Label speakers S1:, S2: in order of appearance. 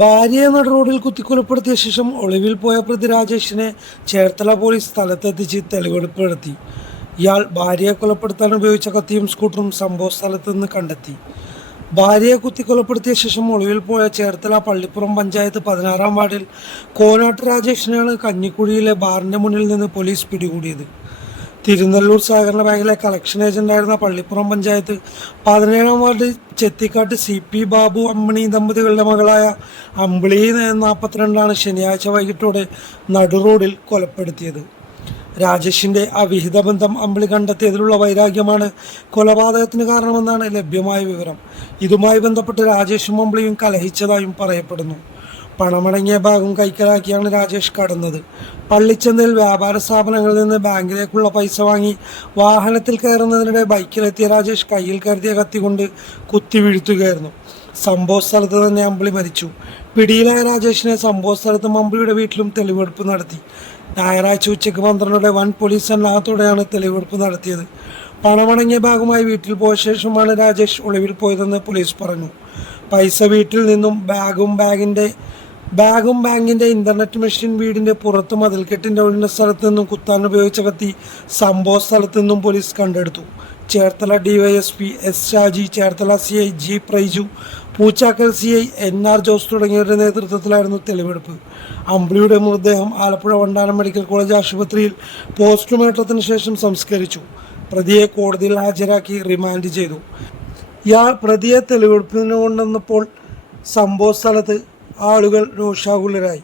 S1: ഭാര്യയെ നട റോഡിൽ കുത്തിക്കൊലപ്പെടുത്തിയ ശേഷം ഒളിവിൽ പോയ പ്രതി രാജേഷിനെ ചേർത്തല പോലീസ് സ്ഥലത്തെത്തിച്ച് തെളിവെടുപ്പ് നടത്തി ഇയാൾ ഭാര്യയെ കൊലപ്പെടുത്താൻ ഉപയോഗിച്ച കത്തിയും സ്കൂട്ടറും സംഭവ സ്ഥലത്ത് നിന്ന് കണ്ടെത്തി. ഭാര്യയെ കുത്തിക്കൊലപ്പെടുത്തിയ ശേഷം ഒളിവിൽ പോയ ചേർത്തല പള്ളിപ്പുറം പഞ്ചായത്ത് പതിനാറാം വാർഡിൽ കോനാട്ട് രാജേഷിനെയാണ് കഞ്ഞിക്കുഴിയിലെ ബാറിന്റെ മുന്നിൽ നിന്ന് പോലീസ് പിടികൂടിയത്. തിരുനെല്ലൂർ സഹകരണ ബാങ്കിലെ കളക്ഷൻ ഏജന്റായിരുന്ന പള്ളിപ്പുറം പഞ്ചായത്ത് പതിനേഴാം ward Chethikkattu C P Babu Ammani ദമ്പതികളുടെ മകളായ അമ്പിളി നാൽപ്പത്തിരണ്ടാണ് ശനിയാഴ്ച വൈകിട്ടോടെ നടുറോഡിൽ കൊലപ്പെടുത്തിയത്. രാജേഷിന്റെ അവിഹിത ബന്ധം അമ്പിളി കണ്ടെത്തിയതിലുള്ള വൈരാഗ്യമാണ് കൊലപാതകത്തിന് കാരണമെന്നാണ് ലഭ്യമായ വിവരം. ഇതുമായി ബന്ധപ്പെട്ട് രാജേഷും അമ്പിളിയും കലഹിച്ചതായും പറയപ്പെടുന്നു. പണമടങ്ങിയ ഭാഗം കൈക്കലാക്കിയാണ് രാജേഷ് കടന്നത്. പള്ളിച്ചന്തയിൽ വ്യാപാര സ്ഥാപനങ്ങളിൽ നിന്ന് ബാങ്കിലേക്കുള്ള പൈസ വാങ്ങി വാഹനത്തിൽ കയറുന്നതിനിടെ ബൈക്കിലെത്തിയ രാജേഷ് കയ്യിൽ കരുതിയ കത്തി കൊണ്ട് കുത്തി വീഴ്ത്തുകയായിരുന്നു സംഭവ സ്ഥലത്ത് തന്നെ അമ്പിളി മരിച്ചു. പിടിയിലായ രാജേഷിനെ സംഭവ സ്ഥലത്തും അമ്പിളിയുടെ വീട്ടിലും തെളിവെടുപ്പ് നടത്തി. ഞായറാഴ്ച ഉച്ചയ്ക്ക് പന്ത്രണ്ടോടെ വൻ പോലീസ് സന്നാഹത്തോടെയാണ് തെളിവെടുപ്പ് നടത്തിയത്. പണമടങ്ങിയ ഭാഗമായി വീട്ടിൽ പോയ ശേഷമാണ് രാജേഷ് ഒളിവിൽ പോയതെന്ന് പോലീസ് പറഞ്ഞു. പൈസ വീട്ടിൽ നിന്നും ബാഗും ബാഗിന്റെ ബാഗും ബാങ്കിന്റെ ഇന്റർനെറ്റ് മെഷീൻ വീടിന്റെ പുറത്ത് മതിൽക്കെട്ടിന്റെ ഒഴിഞ്ഞ സ്ഥലത്ത് നിന്നും കുത്താൻ ഉപയോഗിച്ച കത്തി സംഭവ സ്ഥലത്ത് നിന്നും പോലീസ് കണ്ടെടുത്തു. Cherthala DYSP S Shaji Cherthala C I G Praiju Poochakkal C I N R Jose തുടങ്ങിയവരുടെ നേതൃത്വത്തിലായിരുന്നു തെളിവെടുപ്പ്. അമ്പിളിയുടെ മൃതദേഹം ആലപ്പുഴ വണ്ടാനം മെഡിക്കൽ കോളേജ് ആശുപത്രിയിൽ പോസ്റ്റ്മോർട്ടത്തിന് ശേഷം സംസ്കരിച്ചു. പ്രതിയെ കോടതിയിൽ ഹാജരാക്കി റിമാൻഡ് ചെയ്തു. ഇയാൾ പ്രതിയെ തെളിവെടുപ്പിന് കൊണ്ടുവന്നപ്പോൾ സംഭവ സ്ഥലത്ത് ആളുകൾ രോഷാകുലരായി.